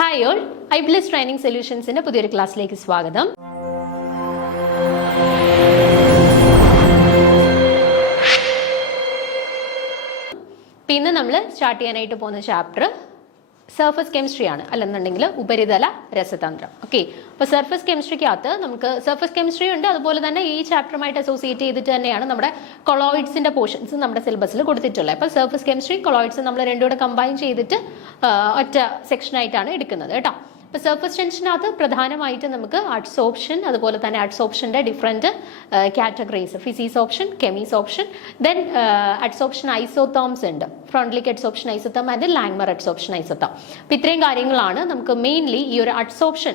Hi all, ഐബ്ലിസ് training സൊല്യൂഷൻസിന്റെ പുതിയൊരു ക്ലാസ്സിലേക്ക് സ്വാഗതം. ഇന്ന് നമ്മൾ സ്റ്റാർട്ട് ചെയ്യാനായിട്ട് പോകുന്ന ചാപ്റ്റർ സർഫസ് കെമിസ്ട്രി ആണ്, അല്ലെന്നുണ്ടെങ്കിൽ ഉപരിതല രസതന്ത്രം. ഓക്കെ, അപ്പോൾ സർഫസ് കെമിസ്ട്രിക്കകത്ത് നമുക്ക് സർഫസ് കെമിസ്ട്രി ഉണ്ട്, അതുപോലെ തന്നെ ഈ ചാപ്റ്ററുമായിട്ട് അസോസിയേറ്റ് ചെയ്തിട്ട് തന്നെയാണ് നമ്മുടെ കൊളോയിഡ്സിന്റെ പോർഷൻസ് നമ്മുടെ സിലബസിൽ കൊടുത്തിട്ടുള്ളത്. അപ്പോൾ സർഫസ് കെമിസ്ട്രി കൊളോയിഡ്സ് നമ്മൾ രണ്ടും കൂടെ കമ്പൈൻ ചെയ്തിട്ട് ഒറ്റ സെക്ഷനായിട്ടാണ് എടുക്കുന്നത് കേട്ടോ. ഇപ്പോൾ സർഫസ് ടെൻഷനകത്ത് പ്രധാനമായിട്ട് നമുക്ക് അഡ്സോപ്ഷൻ, അതുപോലെ തന്നെ അഡ്സോപ്ഷൻ്റെ different categories, physisorption, chemisorption, then adsorption isotherms ഉണ്ട്, Freundlich adsorption isotherm and Langmuir adsorption isotherm. അപ്പോൾ ഇത്രയും കാര്യങ്ങളാണ് നമുക്ക് മെയിൻലി ഈ ഒരു അഡ്സോപ്ഷൻ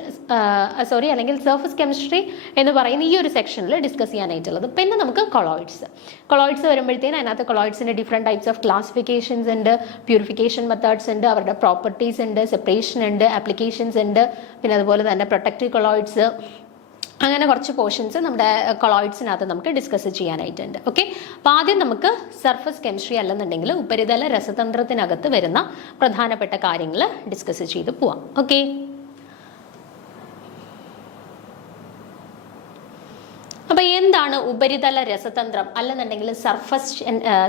അല്ലെങ്കിൽ സർഫസ് കെമിസ്ട്രി എന്ന് പറയുന്ന ഈ ഒരു സെക്ഷനിൽ ഡിസ്കസ് ചെയ്യാനായിട്ടുള്ളത്. പിന്നെ നമുക്ക് കൊളോയിഡ്സ് വരുമ്പോഴത്തേന് അതിനകത്ത് കൊളോയിഡ്സിൻ്റെ ഡിഫറെൻറ്റ് ടൈപ്സ് ഓഫ് ക്ലാസിഫിക്കേഷൻസ് ഉണ്ട്, പ്യൂരിഫിക്കേഷൻ മെത്തേഡ്സ് ഉണ്ട്, അവരുടെ പ്രോപ്പർട്ടീസ് ഉണ്ട്, സെപ്പറേഷൻ ഉണ്ട്, ആപ്ലിക്കേഷൻസ് ഉണ്ട്, പിന്നെ അതുപോലെ തന്നെ പ്രൊട്ടക്റ്റീവ് കൊളോയിഡ്സ്, അങ്ങനെ കുറച്ച് പോർഷൻസ് നമ്മുടെ കൊളോയിഡ്സിനകത്ത് നമുക്ക് ഡിസ്കസ് ചെയ്യാനായിട്ടുണ്ട്. ഓക്കെ, അപ്പോൾ ആദ്യം നമുക്ക് സർഫസ് കെമിസ്ട്രി അല്ലെന്നുണ്ടെങ്കിൽ ഉപരിതല രസതന്ത്രത്തിനകത്ത് വരുന്ന പ്രധാനപ്പെട്ട കാര്യങ്ങൾ ഡിസ്കസ് ചെയ്ത് പോവാം. ഓക്കെ, അപ്പോൾ എന്താണ് ഉപരിതല രസതന്ത്രം അല്ലെന്നുണ്ടെങ്കിൽ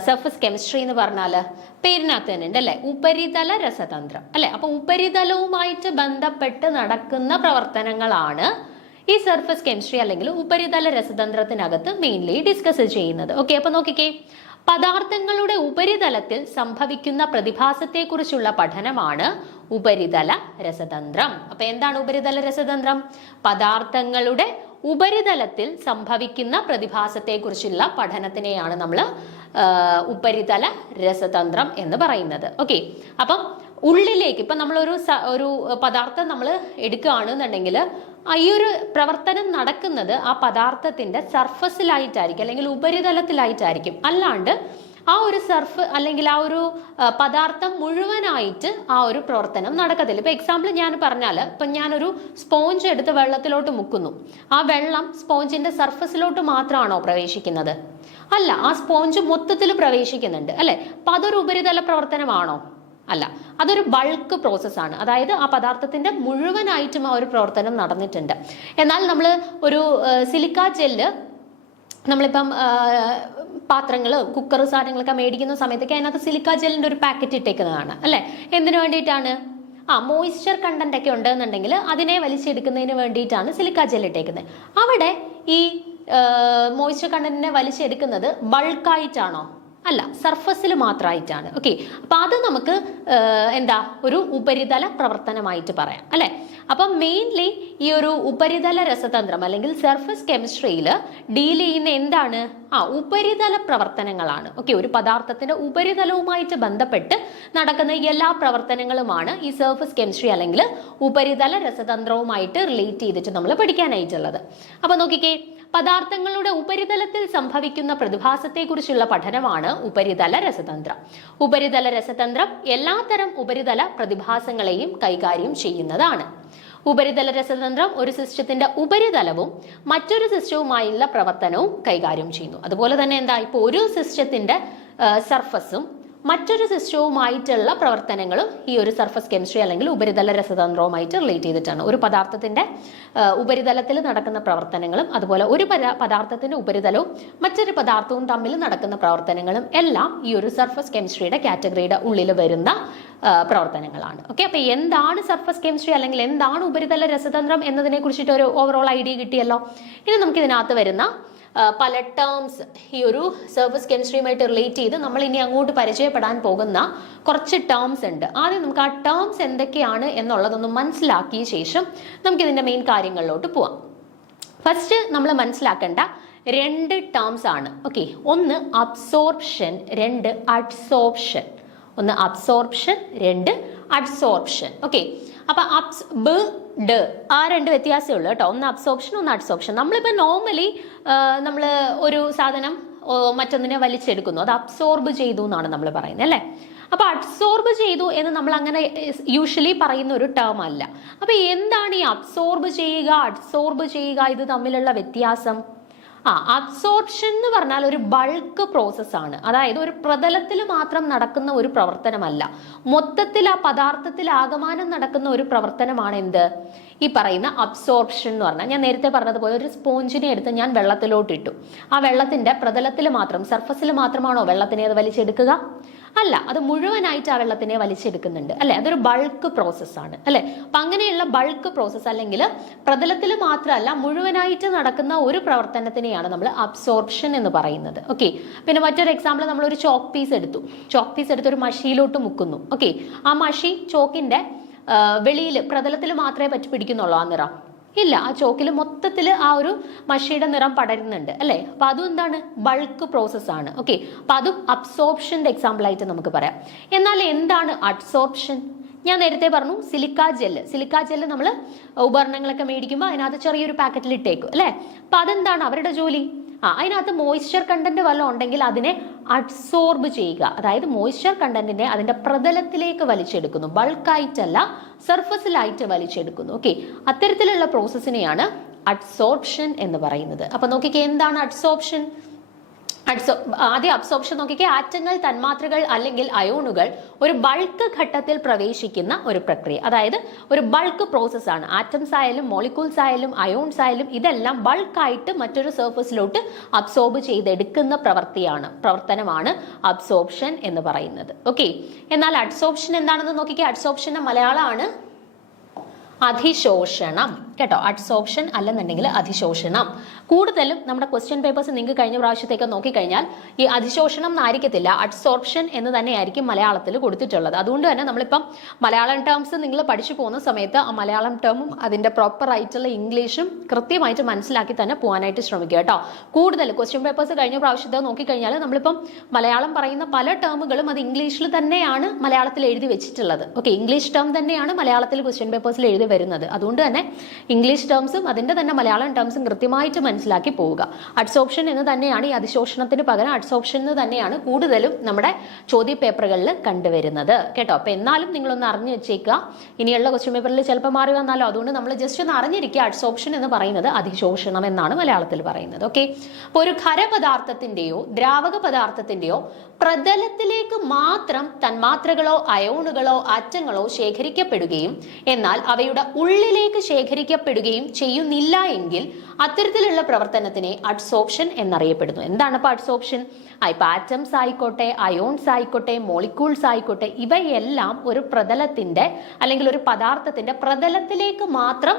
സർഫസ് കെമിസ്ട്രി എന്ന് പറഞ്ഞാൽ പേരിനകത്ത് തന്നെ ഉണ്ട് അല്ലെ, ഉപരിതല രസതന്ത്രം അല്ലെ. അപ്പോൾ ഉപരിതലവുമായിട്ട് ബന്ധപ്പെട്ട് നടക്കുന്ന പ്രവർത്തനങ്ങളാണ് ഈ സർഫസ് കെമിസ്ട്രി അല്ലെങ്കിൽ ഉപരിതല രസതന്ത്രത്തിനകത്ത് മെയിൻലി ഡിസ്കസ് ചെയ്യുന്നത്. ഓക്കെ, അപ്പോൾ നോക്കിക്കേ, പദാർത്ഥങ്ങളുടെ ഉപരിതലത്തിൽ സംഭവിക്കുന്ന പ്രതിഭാസത്തെക്കുറിച്ചുള്ള പഠനമാണ് ഉപരിതല രസതന്ത്രം. അപ്പൊ എന്താണ് ഉപരിതല രസതന്ത്രം? പദാർത്ഥങ്ങളുടെ ഉപരിതലത്തിൽ സംഭവിക്കുന്ന പ്രതിഭാസത്തെക്കുറിച്ചുള്ള പഠനത്തിനെയാണ് നമ്മൾ ഉപരിതല രസതന്ത്രം എന്ന് പറയുന്നത്. ഓക്കെ, അപ്പം ഉള്ളിലേക്ക് ഇപ്പം ഒരു പദാർത്ഥം നമ്മൾ എടുക്കുകയാണെന്നുണ്ടെങ്കിൽ ഈ ഒരു പ്രവർത്തനം നടക്കുന്നത് ആ പദാർത്ഥത്തിന്റെ സർഫസിലായിട്ടായിരിക്കും അല്ലെങ്കിൽ ഉപരിതലത്തിലായിട്ടായിരിക്കും, അല്ലാണ്ട് ആ ഒരു അല്ലെങ്കിൽ ആ ഒരു പദാർത്ഥം മുഴുവനായിട്ട് ആ ഒരു പ്രവർത്തനം നടക്കത്തില്ല. ഇപ്പൊ എക്സാമ്പിൾ ഞാൻ പറഞ്ഞാൽ, ഇപ്പൊ ഞാനൊരു സ്പോഞ്ച് എടുത്ത് വെള്ളത്തിലോട്ട് മുക്കുന്നു, ആ വെള്ളം സ്പോഞ്ചിന്റെ സർഫസിലോട്ട് മാത്രമാണോ പ്രവേശിക്കുന്നത്? അല്ല, ആ സ്പോഞ്ച് മൊത്തത്തിൽ പ്രവേശിക്കുന്നുണ്ട് അല്ലെ. അപ്പൊ അതൊരു ഉപരിതല പ്രവർത്തനമാണോ? അല്ല, അതൊരു ബൾക്ക് പ്രോസസ്സാണ്. അതായത് ആ പദാർത്ഥത്തിന്റെ മുഴുവനായിട്ടും ആ ഒരു പ്രവർത്തനം നടന്നിട്ടുണ്ട്. എന്നാൽ നമ്മൾ ഒരു സിലിക്ക ജെല്ല് നമ്മളിപ്പം പാത്രങ്ങൾ, കുക്കർ, സാധനങ്ങളൊക്കെ മേടിക്കുന്ന സമയത്തൊക്കെ അതിനകത്ത് സിലിക്ക ജെല്ലിന്റെ ഒരു പാക്കറ്റ് ഇട്ടേക്കുന്നതാണ് അല്ലെ. എന്തിനു വേണ്ടിയിട്ടാണ്? മോയ്സ്ചർ കണ്ടന്റ് ഒക്കെ ഉണ്ടെന്നുണ്ടെങ്കിൽ അതിനെ വലിച്ചെടുക്കുന്നതിന് വേണ്ടിയിട്ടാണ് സിലിക്ക ജെൽ ഇട്ടേക്കുന്നത്. അവിടെ ഈ മോയ്സ്ചർ കണ്ടന്റിനെ വലിച്ചെടുക്കുന്നത് ബൾക്കായിട്ടാണോ? അല്ല, സർഫസിൽ മാത്രമായിട്ടാണ്. ഓക്കെ, അപ്പൊ അത് നമുക്ക് ഒരു ഉപരിതല പ്രവർത്തനമായിട്ട് പറയാം അല്ലെ. അപ്പം മെയിൻലി ഈ ഒരു ഉപരിതല രസതന്ത്രം അല്ലെങ്കിൽ സർഫസ് കെമിസ്ട്രിയിൽ ഡീൽ ചെയ്യുന്ന എന്താണ്? ഉപരിതല പ്രവർത്തനങ്ങളാണ്. ഓക്കെ, ഒരു പദാർത്ഥത്തിന്റെ ഉപരിതലവുമായിട്ട് ബന്ധപ്പെട്ട് നടക്കുന്ന എല്ലാ പ്രവർത്തനങ്ങളുമാണ് ഈ സർഫസ് കെമിസ്ട്രി അല്ലെങ്കിൽ ഉപരിതല രസതന്ത്രവുമായിട്ട് റിലേറ്റ് ചെയ്തിട്ട് നമ്മൾ പഠിക്കാനായിട്ടുള്ളത്. അപ്പൊ നോക്കിക്കേ, പദാർത്ഥങ്ങളുടെ ഉപരിതലത്തിൽ സംഭവിക്കുന്ന പ്രതിഭാസത്തെക്കുറിച്ചുള്ള പഠനമാണ് ഉപരിതല രസതന്ത്രം. ഉപരിതല രസതന്ത്രം എല്ലാത്തരം ഉപരിതല പ്രതിഭാസങ്ങളെയും കൈകാര്യം ചെയ്യുന്നതാണ്. ഉപരിതല രസതന്ത്രം ഒരു സിസ്റ്റത്തിന്റെ ഉപരിതലവും മറ്റൊരു സിസ്റ്റവുമായുള്ള പ്രവർത്തനവും കൈകാര്യം ചെയ്യുന്നു. അതുപോലെ തന്നെ ഇപ്പോൾ ഒരു സിസ്റ്റത്തിന്റെ സർഫസും മറ്റൊരു സിസ്റ്റവുമായിട്ടുള്ള പ്രവർത്തനങ്ങളും ഈ ഒരു സർഫസ് കെമിസ്ട്രി അല്ലെങ്കിൽ ഉപരിതല രസതന്ത്രവുമായിട്ട് റിലേറ്റ് ചെയ്തിട്ടാണ്. ഒരു പദാർത്ഥത്തിന്റെ ഉപരിതലത്തിൽ നടക്കുന്ന പ്രവർത്തനങ്ങളും അതുപോലെ ഒരു പദാർത്ഥത്തിന്റെ ഉപരിതലവും മറ്റൊരു പദാർത്ഥവും തമ്മിൽ നടക്കുന്ന പ്രവർത്തനങ്ങളും എല്ലാം ഈ ഒരു സർഫസ് കെമിസ്ട്രിയുടെ കാറ്റഗറിയുടെ ഉള്ളിൽ വരുന്ന പ്രവർത്തനങ്ങളാണ്. ഓക്കെ, അപ്പൊ എന്താണ് സർഫസ് കെമിസ്ട്രി അല്ലെങ്കിൽ എന്താണ് ഉപരിതല രസതന്ത്രം എന്നതിനെ കുറിച്ചിട്ട് ഒരു ഓവറോൾ ഐഡിയ കിട്ടിയല്ലോ. ഇനി നമുക്ക് ഇതിനകത്ത് വരുന്ന പല ടേംസ് ഈ ഒരു സർഫസ് കെമിസ്ട്രിയുമായിട്ട് റിലേറ്റ് ചെയ്ത് നമ്മൾ ഇനി അങ്ങോട്ട് പരിചയപ്പെടാൻ പോകുന്ന കുറച്ച് ടേംസ് ഉണ്ട്. ആദ്യം നമുക്ക് ആ ടേംസ് എന്തൊക്കെയാണ് എന്നുള്ളതൊന്ന് മനസ്സിലാക്കിയ ശേഷം നമുക്ക് ഇതിന്റെ മെയിൻ കാര്യങ്ങളിലോട്ട് പോവാം. ഫസ്റ്റ് നമ്മൾ മനസ്സിലാക്കേണ്ട 2 ടേംസ് ആണ്. ഓക്കെ, ഒന്ന് അബ്സോർപ്ഷൻ, 2 അഡ്സോർപ്ഷൻ. ഒന്ന് അബ്സോർപ്ഷൻ, 2 അഡ്സോർപ്ഷൻ. ഓക്കെ, അപ്പൊ ആ 2 വ്യത്യാസമേ ഉള്ളൂ കേട്ടോ. ഒന്ന് അബ്സോർപ്ഷൻ, ഒന്ന് അഡ്സോർപ്ഷൻ. നമ്മളിപ്പോൾ നോർമലി നമ്മൾ ഒരു സാധനം മറ്റൊന്നിനെ വലിച്ചെടുക്കുന്നു, അത് അബ്സോർബ് ചെയ്തു എന്നാണ് നമ്മൾ പറയുന്നത് അല്ലേ. അപ്പൊ അബ്സോർബ് ചെയ്തു എന്ന് നമ്മൾ അങ്ങനെ യൂഷ്വലി പറയുന്ന ഒരു ടേം അല്ല. അപ്പൊ എന്താണ് ഈ അബ്സോർബ് ചെയ്യുക, അഡ്സോർബ് ചെയ്യുക, ഇത് തമ്മിലുള്ള വ്യത്യാസം? അബ്സോർപ്ഷൻ എന്ന് പറഞ്ഞാൽ ഒരു ബൾക്ക് പ്രോസസ്സാണ്. അതായത് ഒരു പ്രതലത്തിൽ മാത്രം നടക്കുന്ന ഒരു പ്രവർത്തനമല്ല, മൊത്തത്തിൽ ആ പദാർത്ഥത്തിൽ ആകമാനം നടക്കുന്ന ഒരു പ്രവർത്തനമാണ് എന്ത്, ഈ പറയുന്ന അബ്സോർപ്ഷൻ എന്ന് പറഞ്ഞാൽ. ഞാൻ നേരത്തെ പറഞ്ഞതുപോലെ ഒരു സ്പോഞ്ചിനെ എടുത്ത് ഞാൻ വെള്ളത്തിലോട്ട് ഇട്ടു. ആ വെള്ളത്തിന്റെ പ്രതലത്തിൽ മാത്രം, സർഫസിൽ മാത്രമാണോ വെള്ളത്തിനെ അത് വലിച്ചെടുക്കുക? അല്ല, അത് മുഴുവനായിട്ട് ആ വെള്ളത്തിനെ വലിച്ചെടുക്കുന്നുണ്ട് അല്ലെ. അതൊരു ബൾക്ക് പ്രോസസ്സാണ് അല്ലെ. അപ്പൊ അങ്ങനെയുള്ള ബൾക്ക് പ്രോസസ്സ് അല്ലെങ്കിൽ പ്രതലത്തിൽ മാത്രമല്ല മുഴുവനായിട്ട് നടക്കുന്ന ഒരു പ്രവർത്തനത്തിനെയാണ് നമ്മൾ അബ്സോർപ്ഷൻ എന്ന് പറയുന്നത്. ഓക്കെ. പിന്നെ മറ്റൊരു എക്സാമ്പിൾ, നമ്മൾ ഒരു ചോക്ക് പീസ് എടുത്ത് ഒരു മഷിയിലോട്ട് മുക്കുന്നു. ഓക്കെ. ആ മഷി ചോക്കിന്റെ വെളിയിൽ പ്രതലത്തിൽ മാത്രമേ പറ്റി പിടിക്കുന്നുള്ളൂ ആ നിറം? ഇല്ല, ആ ചോക്കിൽ മൊത്തത്തിൽ ആ ഒരു മഷിയുടെ നിറം പടരുന്നുണ്ട് അല്ലെ. അപ്പൊ അതും എന്താണ്, ബൾക്ക് പ്രോസസ് ആണ്. ഓക്കെ. അപ്പൊ അതും അബ്സോർപ്ഷന്റെ എക്സാമ്പിൾ ആയിട്ട് നമുക്ക് പറയാം. എന്നാൽ എന്താണ് അഡ്സോർപ്ഷൻ? ഞാൻ നേരത്തെ പറഞ്ഞു സിലിക്ക ജെല്ല് നമ്മൾ ഉപകരണങ്ങളൊക്കെ മേടിക്കുമ്പോൾ അതിനകത്ത് ചെറിയൊരു പാക്കറ്റിൽ ഇട്ടേക്കും അല്ലെ. അപ്പൊ അതെന്താണ് അവരുടെ ജോലി? അതിനകത്ത് മോയ്സ്ചർ കണ്ടന്റ് വല്ലതും ഉണ്ടെങ്കിൽ അതിനെ അഡ്സോർബ് ചെയ്യുക. അതായത് മോയ്സ്ചർ കണ്ടന്റിനെ അതിന്റെ പ്രതലത്തിലേക്ക് വലിച്ചെടുക്കുന്നു, ബൾക്കായിട്ടല്ല സർഫസിലായിട്ട് വലിച്ചെടുക്കുന്നു. ഓക്കെ. അത്തരത്തിലുള്ള പ്രോസസ്സിനെയാണ് അഡ്സോർപ്ഷൻ എന്ന് പറയുന്നത്. അപ്പൊ നോക്കിക്കേ, എന്താണ് അഡ്സോർപ്ഷൻ? ആദ്യം അബ്സോർപ്ഷൻ നോക്കിക്കേ. ആറ്റങ്ങൾ, തന്മാത്രകൾ അല്ലെങ്കിൽ അയോണുകൾ ഒരു ബൾക്ക് ഘട്ടത്തിൽ പ്രവേശിക്കുന്ന ഒരു പ്രക്രിയ. അതായത് ഒരു ബൾക്ക് പ്രോസസ് ആണ്. ആറ്റംസ് ആയാലും മോളിക്യൂൾസ് ആയാലും അയോൺസ് ആയാലും ഇതെല്ലാം ബൾക്കായിട്ട് മറ്റൊരു സർഫസിലോട്ട് അബ്സോർബ് ചെയ്തെടുക്കുന്ന പ്രവർത്തനമാണ് അബ്സോർപ്ഷൻ എന്ന് പറയുന്നത്. ഓക്കെ. എന്നാൽ അഡ്സോർപ്ഷൻ എന്താണെന്ന് നോക്കിക്കേ. അഡ്സോർപ്ഷന്റെ മലയാളമാണ് അധിശോഷണം കേട്ടോ. അഡ്സോർപ്ഷൻ അല്ലെന്നുണ്ടെങ്കിൽ അധിശോഷണം. കൂടുതലും നമ്മുടെ ക്വസ്റ്റ്യൻ പേപ്പേഴ്സ് നിങ്ങൾക്ക് കഴിഞ്ഞ പ്രാവശ്യത്തേക്ക് നോക്കിക്കഴിഞ്ഞാൽ ഈ അധിശോഷണം എന്നായിരിക്കത്തില്ല, അഡ്സോർപ്ഷൻ എന്ന് തന്നെയായിരിക്കും മലയാളത്തിൽ കൊടുത്തിട്ടുള്ളത്. അതുകൊണ്ട് തന്നെ നമ്മളിപ്പം മലയാളം ടേംസ് നിങ്ങൾ പഠിച്ചു പോകുന്ന സമയത്ത് ആ മലയാളം ടേമും അതിന്റെ പ്രോപ്പർ ആയിട്ടുള്ള ഇംഗ്ലീഷും കൃത്യമായിട്ട് മനസ്സിലാക്കി തന്നെ പോകാനായിട്ട് ശ്രമിക്കുക കേട്ടോ. കൂടുതൽ ക്വസ്റ്റ്യൻ പേപ്പേഴ്സ് കഴിഞ്ഞ പ്രാവശ്യത്തെ നോക്കിക്കഴിഞ്ഞാൽ നമ്മളിപ്പം മലയാളം പറയുന്ന പല ടേമുകളും അത് ഇംഗ്ലീഷിൽ തന്നെയാണ് മലയാളത്തിൽ എഴുതി വെച്ചിട്ടുള്ളത്. ഓക്കെ. ഇംഗ്ലീഷ് ടേം തന്നെയാണ് മലയാളത്തിൽ ക്വസ്റ്റ്യൻ പേപ്പേഴ്സിൽ എഴുതി വരുന്നത്. അതുകൊണ്ട് തന്നെ ഇംഗ്ലീഷ് ടേംസും അതിന്റെ തന്നെ മലയാളം ടേംസും കൃത്യമായിട്ട് മനസ്സിലാക്കി പോവുക. അഡ്സോർപ്ഷൻ എന്ന് തന്നെയാണ് ഈ അധിശോഷണത്തിന് പകരം അഡ്സോർപ്ഷൻ എന്ന് തന്നെയാണ് കൂടുതലും നമ്മുടെ ചോദ്യ പേപ്പറുകളിൽ കണ്ടുവരുന്നത് കേട്ടോ. അപ്പൊ എന്നാലും നിങ്ങളൊന്ന് അറിഞ്ഞു വെച്ചേക്കുക. ഇനിയുള്ള ക്വസ്റ്റ്യൻ പേപ്പറിൽ ചിലപ്പോൾ മാറി വന്നാലോ, അതുകൊണ്ട് നമ്മൾ ജസ്റ്റ് ഒന്ന് അറിഞ്ഞിരിക്കുക. അഡ്സോർപ്ഷൻ എന്ന് പറയുന്നത് അധിശോഷണം എന്നാണ് മലയാളത്തിൽ പറയുന്നത്. ഓക്കെ. അപ്പൊ ഒരു ഖരപദാർത്ഥത്തിന്റെയോ ദ്രാവക പദാർത്ഥത്തിന്റെയോ പ്രതലത്തിലേക്ക് മാത്രം തന്മാത്രകളോ അയോണുകളോ ആറ്റങ്ങളോ ശേഖരിക്കപ്പെടുകയും എന്നാൽ അവയുടെ ഉള്ളിലേക്ക് ശേഖരിക്കപ്പെടുകയും ചെയ്യുന്നില്ല എങ്കിൽ അത്തരത്തിലുള്ള പ്രവർത്തനത്തിനെ അഡ്സോർപ്ഷൻ എന്നറിയപ്പെടുന്നു. എന്താണ് ഇപ്പൊ അഡ്സോർപ്ഷൻ? ഇപ്പൊ ആറ്റംസ് ആയിക്കോട്ടെ, അയോൺസ് ആയിക്കോട്ടെ, മോളിക്യൂൾസ് ആയിക്കോട്ടെ, ഇവയെല്ലാം ഒരു പ്രതലത്തിന്റെ അല്ലെങ്കിൽ ഒരു പദാർത്ഥത്തിന്റെ പ്രതലത്തിലേക്ക് മാത്രം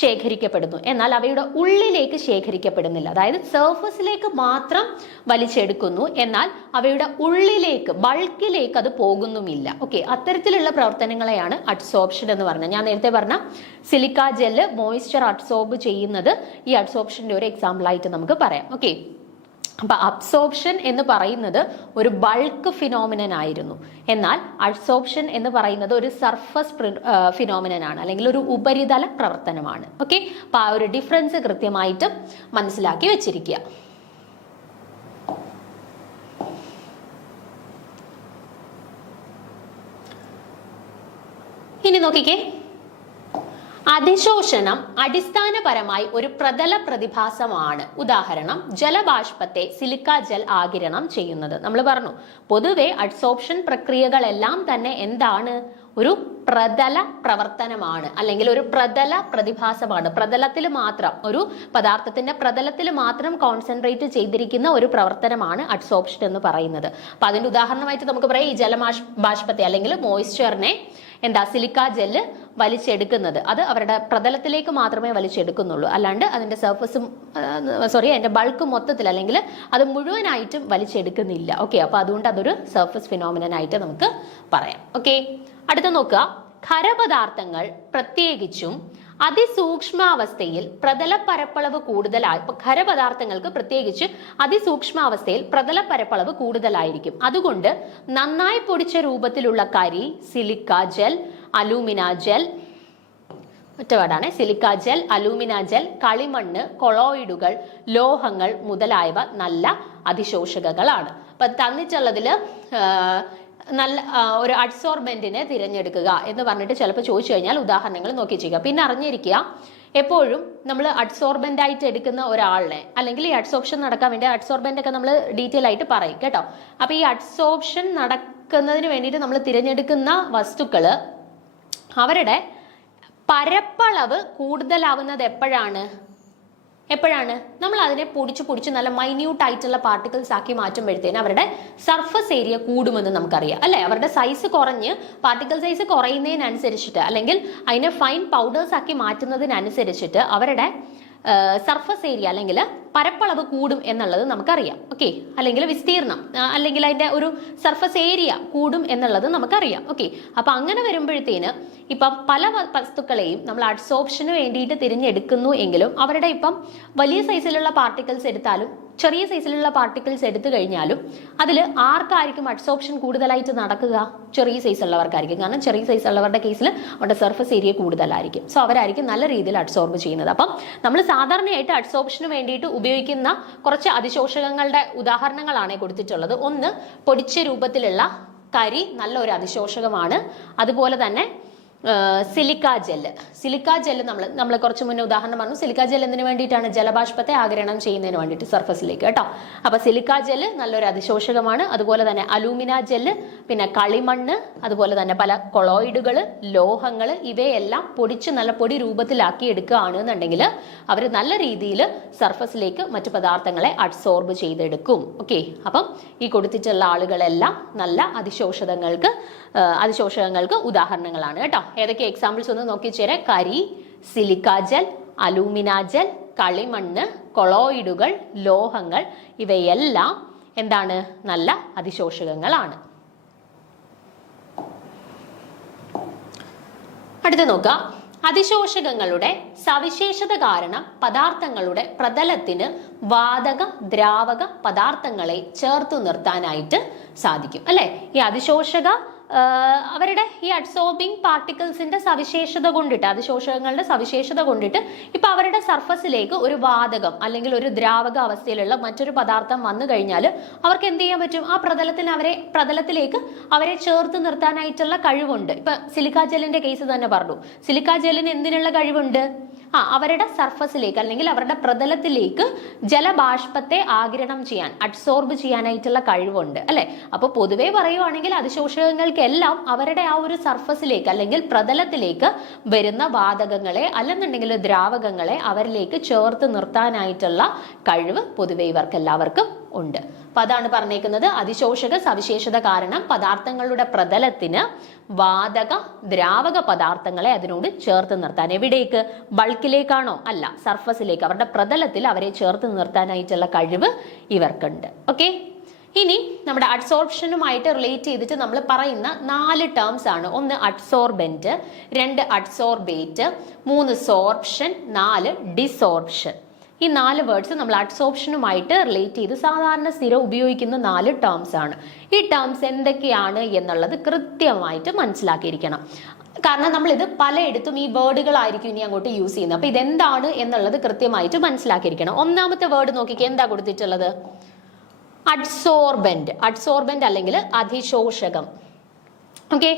ശേഖരിക്കപ്പെടുന്നു, എന്നാൽ അവയുടെ ഉള്ളിലേക്ക് ശേഖരിക്കപ്പെടുന്നില്ല. അതായത് സർഫസിലേക്ക് മാത്രം വലിച്ചെടുക്കുന്നു, എന്നാൽ അവയുടെ ഉള്ളിലേക്ക് ബൾക്കിലേക്ക് അത് പോകുന്നുമില്ല. ഓക്കെ. അത്തരത്തിലുള്ള പ്രവർത്തനങ്ങളെയാണ് അഡ്സോർപ്ഷൻ എന്ന് പറഞ്ഞത്. ഞാൻ നേരത്തെ പറഞ്ഞ സിലിക്ക ജെല്ല് മോയ്സ്ചർ അഡ്സോർബ് ചെയ്യുന്നത് ഈ അഡ്സോർപ്ഷന്റെ ഒരു എക്സാമ്പിൾ ആയിട്ട് നമുക്ക് പറയാം. ഓക്കെ. അപ്പൊ അബ്സോർപ്ഷൻ എന്ന് പറയുന്നത് ഒരു ബൾക്ക് ഫിനോമിനൻ ആയിരുന്നു, എന്നാൽ അഡ്സോർപ്ഷൻ എന്ന് പറയുന്നത് ഒരു സർഫസ് ഫിനോമിനൻ ആണ്, അല്ലെങ്കിൽ ഒരു ഉപരിതല പ്രവർത്തനമാണ്. ഓക്കെ. അപ്പൊ ആ ഒരു ഡിഫറൻസ് കൃത്യമായിട്ട് മനസ്സിലാക്കി വെച്ചിരിക്കുക. ഇനി നോക്കിക്കേ, അധിശോഷണം അടിസ്ഥാനപരമായി ഒരു പ്രതല പ്രതിഭാസമാണ്. ഉദാഹരണം, ജലബാഷ്പത്തെ സിലിക്ക ജെൽ ആഗിരണം ചെയ്യുന്നത്. നമ്മൾ പറഞ്ഞു പൊതുവെ അഡ്സോർപ്ഷൻ പ്രക്രിയകളെല്ലാം തന്നെ എന്താണ്, ഒരു പ്രതല പ്രവർത്തനമാണ് അല്ലെങ്കിൽ ഒരു പ്രതല പ്രതിഭാസമാണ്. പ്രതലത്തിൽ മാത്രം, ഒരു പദാർത്ഥത്തിന്റെ പ്രതലത്തിൽ മാത്രം കോൺസെൻട്രേറ്റ് ചെയ്തിരിക്കുന്ന ഒരു പ്രവർത്തനമാണ് അഡ്സോർപ്ഷൻ എന്ന് പറയുന്നത്. അപ്പൊ അതിന്റെ ഉദാഹരണമായിട്ട് നമുക്ക് പറയാം, ഈ ജലബാഷ്പത്തെ അല്ലെങ്കിൽ മോയ്സ്ചറിനെ സിലിക്ക ജെല്ല് വലിച്ചെടുക്കുന്നത് അത് അവരുടെ പ്രതലത്തിലേക്ക് മാത്രമേ വലിച്ചെടുക്കുന്നുള്ളൂ, അല്ലാണ്ട് അതിന്റെ സർഫസും അതിന്റെ ബൾക്ക് മൊത്തത്തിൽ അല്ലെങ്കിൽ അത് മുഴുവനായിട്ടും വലിച്ചെടുക്കുന്നില്ല. ഓക്കെ. അപ്പൊ അതുകൊണ്ട് അതൊരു സർഫസ് ഫിനോമിനൻ ആയിട്ട് നമുക്ക് പറയാം. ഓക്കെ. അടുത്ത നോക്കുക, ഖരപദാർത്ഥങ്ങൾ പ്രത്യേകിച്ചും അതിസൂക്ഷ്മാവസ്ഥയിൽ പ്രതല പരപ്പളവ് കൂടുതലായി. ഇപ്പൊ ഖരപദാർത്ഥങ്ങൾക്ക് പ്രത്യേകിച്ച് അതിസൂക്ഷ്മാവസ്ഥയിൽ പ്രതല പരപ്പളവ് കൂടുതലായിരിക്കും. അതുകൊണ്ട് നന്നായി പൊടിച്ച രൂപത്തിലുള്ള കരി, സിലിക്ക ജെൽ, അലൂമിന ജെൽ, ഒറ്റവാടാണ് സിലിക്ക ജെൽ, അലൂമിന ജെൽ, കളിമണ്ണ്, കൊളോയിഡുകൾ, ലോഹങ്ങൾ മുതലായവ നല്ല അതിശോഷകങ്ങളാണ്. അപ്പൊ തന്നിട്ടുള്ളതില് നല്ല ഒരു അഡ്സോർബന്റിനെ തിരഞ്ഞെടുക്കുക എന്ന് പറഞ്ഞിട്ട് ചിലപ്പോൾ ചോദിച്ചു കഴിഞ്ഞാൽ ഉദാഹരണങ്ങൾ നോക്കി ചെയ്യുക. പിന്നെ അറിഞ്ഞിരിക്കുക, എപ്പോഴും നമ്മൾ അഡ്സോർബൻ്റ് ആയിട്ട് എടുക്കുന്ന ഒരാളിനെ, അല്ലെങ്കിൽ ഈ അഡ്സോർപ്ഷൻ നടക്കാൻ വേണ്ടി അഡ്സോർബൻ്റ് ഒക്കെ നമ്മൾ ഡീറ്റെയിൽ ആയിട്ട് പറയും കേട്ടോ. അപ്പോൾ ഈ അഡ്സോർപ്ഷൻ നടക്കുന്നതിന് വേണ്ടിയിട്ട് നമ്മൾ തിരഞ്ഞെടുക്കുന്ന വസ്തുക്കൾ അവരുടെ പരപ്പളവ് കൂടുതലാവുന്നത് എപ്പോഴാണ് നമ്മൾ അതിനെ പൊടിച്ച് നല്ല മൈന്യൂട്ട് ആയിട്ടുള്ള പാർട്ടിക്കിൾസ് ആക്കി മാറ്റുമ്പോഴത്തേന് അവരുടെ സർഫസ് ഏരിയ കൂടുമെന്ന് നമുക്കറിയാം അല്ലെ. അവരുടെ സൈസ് കുറഞ്ഞ് പാർട്ടിക്കിൾ സൈസ് കുറയുന്നതിനനുസരിച്ചിട്ട്, അല്ലെങ്കിൽ അതിനെ ഫൈൻ പൗഡേഴ്സ് ആക്കി മാറ്റുന്നതിനനുസരിച്ചിട്ട് അവരുടെ സർഫസ് ഏരിയ അല്ലെങ്കിൽ പരപ്പളവ് കൂടും എന്നുള്ളത് നമുക്കറിയാം. ഓക്കെ, അല്ലെങ്കിൽ വിസ്തീർണം, അല്ലെങ്കിൽ അതിന്റെ ഒരു സർഫസ് ഏരിയ കൂടും എന്നുള്ളത് നമുക്കറിയാം. ഓക്കെ, അപ്പൊ അങ്ങനെ വരുമ്പോഴത്തേന് ഇപ്പം പല വസ്തുക്കളെയും നമ്മൾ അഡ്സോർപ്ഷന് വേണ്ടിയിട്ട് തിരഞ്ഞെടുക്കുന്നു എങ്കിലും അവരുടെ ഇപ്പം വലിയ സൈസിലുള്ള പാർട്ടിക്കിൾസ് എടുത്താലും ചെറിയ സൈസിലുള്ള പാർട്ടിക്കിൾസ് എടുത്തു കഴിഞ്ഞാലും അതിൽ ആർക്കായിരിക്കും അഡ്സോർപ്ഷൻ കൂടുതലായിട്ട് നടക്കുക? ചെറിയ സൈസ് ഉള്ളവർക്കായിരിക്കും. കാരണം ചെറിയ സൈസ് ഉള്ളവരുടെ കേസിൽ അവരുടെ സർഫസ് ഏരിയ കൂടുതലായിരിക്കും. സോ അവരായിരിക്കും നല്ല രീതിയിൽ അഡ്സോർബ് ചെയ്യുന്നത്. അപ്പം നമ്മൾ സാധാരണയായിട്ട് അഡ്സോർപ്ഷന് വേണ്ടിയിട്ട് ഉപയോഗിക്കുന്ന കുറച്ച് അതിശോഷകങ്ങളുടെ ഉദാഹരണങ്ങളാണ് കൊടുത്തിട്ടുള്ളത്. ഒന്ന്, പൊടിച്ച രൂപത്തിലുള്ള കരി നല്ലൊരു അതിശോഷകമാണ്. അതുപോലെ തന്നെ സിലിക്ക ജെല്ല് നമ്മൾ കുറച്ച് മുന്നേ ഉദാഹരണം പറഞ്ഞു. സിലിക്ക ജെൽ എന്തിനു വേണ്ടിയിട്ടാണ്? ജലബാഷ്പത്തെ ആഗിരണം ചെയ്യുന്നതിന് വേണ്ടിയിട്ട് സർഫസിലേക്ക് കേട്ടോ. അപ്പൊ സിലിക്ക ജെല്ല് നല്ലൊരു അതിശോഷകമാണ്. അതുപോലെ തന്നെ അലൂമിന ജെല്ല്, പിന്നെ കളിമണ്ണ്, അതുപോലെ തന്നെ പല കൊളോയിഡുകൾ, ലോഹങ്ങൾ, ഇവയെല്ലാം പൊടിച്ച് നല്ല പൊടി രൂപത്തിലാക്കി എടുക്കുകയാണെന്നുണ്ടെങ്കിൽ അവർ നല്ല രീതിയിൽ സർഫസിലേക്ക് മറ്റു പദാർത്ഥങ്ങളെ അഡ്സോർബ് ചെയ്തെടുക്കും. ഓക്കെ, അപ്പം ഈ കൊടുത്തിട്ടുള്ള ആളുകളെല്ലാം നല്ല അതിശോഷകങ്ങൾക്ക് ഉദാഹരണങ്ങളാണ് കേട്ടോ. ഏതൊക്കെ എക്സാമ്പിൾസ് ഒന്ന് നോക്കിച്ചേരെ. കരി, സിലിക്ക ജെൽ, അലൂമിന ജെൽ, കളിമണ്ണ്, കൊളോയിഡുകൾ, ലോഹങ്ങൾ, ഇവയെല്ലാം എന്താണ്? നല്ല അതിശോഷകങ്ങളാണ്. അടുത്ത് നോക്കാം. അതിശോഷകങ്ങളുടെ സവിശേഷത കാരണം പദാർത്ഥങ്ങളുടെ പ്രതലത്തിന് വാതക ദ്രാവക പദാർത്ഥങ്ങളെ ചേർത്തു നിർത്താനായിട്ട് സാധിക്കും അല്ലെ. ഈ അതിശോഷക അവരുടെ ഈ അഡ്സോർബിങ് പാർട്ടിക്കിൾസിന്റെ സവിശേഷത കൊണ്ടിട്ട്, അതിശോഷകങ്ങളുടെ സവിശേഷത കൊണ്ടിട്ട് ഇപ്പൊ അവരുടെ സർഫസിലേക്ക് ഒരു വാതകം അല്ലെങ്കിൽ ഒരു ദ്രാവക അവസ്ഥയിലുള്ള മറ്റൊരു പദാർത്ഥം വന്നു കഴിഞ്ഞാൽ അവർക്ക് എന്ത് ചെയ്യാൻ പറ്റും? ആ പ്രതലത്തിലേക്ക് അവരെ ചേർത്ത് നിർത്താനായിട്ടുള്ള കഴിവുണ്ട്. ഇപ്പൊ സിലിക്ക ജെല്ലിന്റെ കേസ് തന്നെ പറഞ്ഞു. സിലിക്ക ജെല്ലിന് എന്തിനുള്ള കഴിവുണ്ട്? അവരുടെ സർഫസിലേക്ക് അല്ലെങ്കിൽ അവരുടെ പ്രതലത്തിലേക്ക് ജലബാഷ്പത്തെ ആഗിരണം ചെയ്യാൻ, അഡ്സോർബ് ചെയ്യാനായിട്ടുള്ള കഴിവുണ്ട് അല്ലെ. അപ്പൊ പൊതുവെ പറയുവാണെങ്കിൽ അതിശോഷകങ്ങൾക്കെല്ലാം അവരുടെ ആ ഒരു സർഫസിലേക്ക് അല്ലെങ്കിൽ പ്രതലത്തിലേക്ക് വരുന്ന വാതകങ്ങളെ അല്ലെന്നുണ്ടെങ്കിൽ ദ്രാവകങ്ങളെ അവരിലേക്ക് ചേർത്ത് നിർത്താനായിട്ടുള്ള കഴിവ് പൊതുവെ ഇവർക്കെല്ലാവർക്കും ഉണ്ട്. അപ്പൊ അതാണ് പറഞ്ഞേക്കുന്നത്. അതിശോഷക സവിശേഷത കാരണം പദാർത്ഥങ്ങളുടെ പ്രതലത്തിന് വാതക ദ്രാവക പദാർത്ഥങ്ങളെ അതിനോട് ചേർത്ത് നിർത്താൻ. എവിടേക്ക്? ബൾക്കിലേക്കാണോ? അല്ല, സർഫസിലേക്ക്, അവരുടെ പ്രതലത്തിൽ അവരെ ചേർത്ത് നിർത്താനായിട്ടുള്ള കഴിവ് ഇവർക്കുണ്ട്. ഓക്കെ, ഇനി നമ്മുടെ അഡ്സോർപ്ഷനുമായിട്ട് റിലേറ്റ് ചെയ്തിട്ട് നമ്മൾ പറയുന്ന 4 ടേംസ് ആണ്. 1 അഡ്സോർബെന്റ്, 2 അഡ്സോർബേറ്റ്, 3 സോർപ്ഷൻ, 4 ഡിസോർപ്ഷൻ. ഈ 4 വേർഡ്സ് നമ്മൾ അഡ്സോർപ്ഷനുമായിട്ട് റിലേറ്റ് ചെയ്ത് സാധാരണ സ്ഥിരം ഉപയോഗിക്കുന്ന 4 ടേംസ് ആണ്. ഈ ടേംസ് എന്തൊക്കെയാണ് എന്നുള്ളത് കൃത്യമായിട്ട് മനസ്സിലാക്കിയിരിക്കണം. കാരണം നമ്മൾ ഇത് പലയിടത്തും ഈ വേർഡുകളായിരിക്കും ഇനി അങ്ങോട്ട് യൂസ് ചെയ്യുന്നത്. അപ്പൊ ഇതെന്താണ് എന്നുള്ളത് കൃത്യമായിട്ട് മനസ്സിലാക്കിയിരിക്കണം. ഒന്നാമത്തെ വേർഡ് നോക്കിക്കേ, എന്താ കൊടുത്തിട്ടുള്ളത്? അഡ്സോർബെന്റ് അല്ലെങ്കിൽ അതിശോഷകം. ഓക്കെ,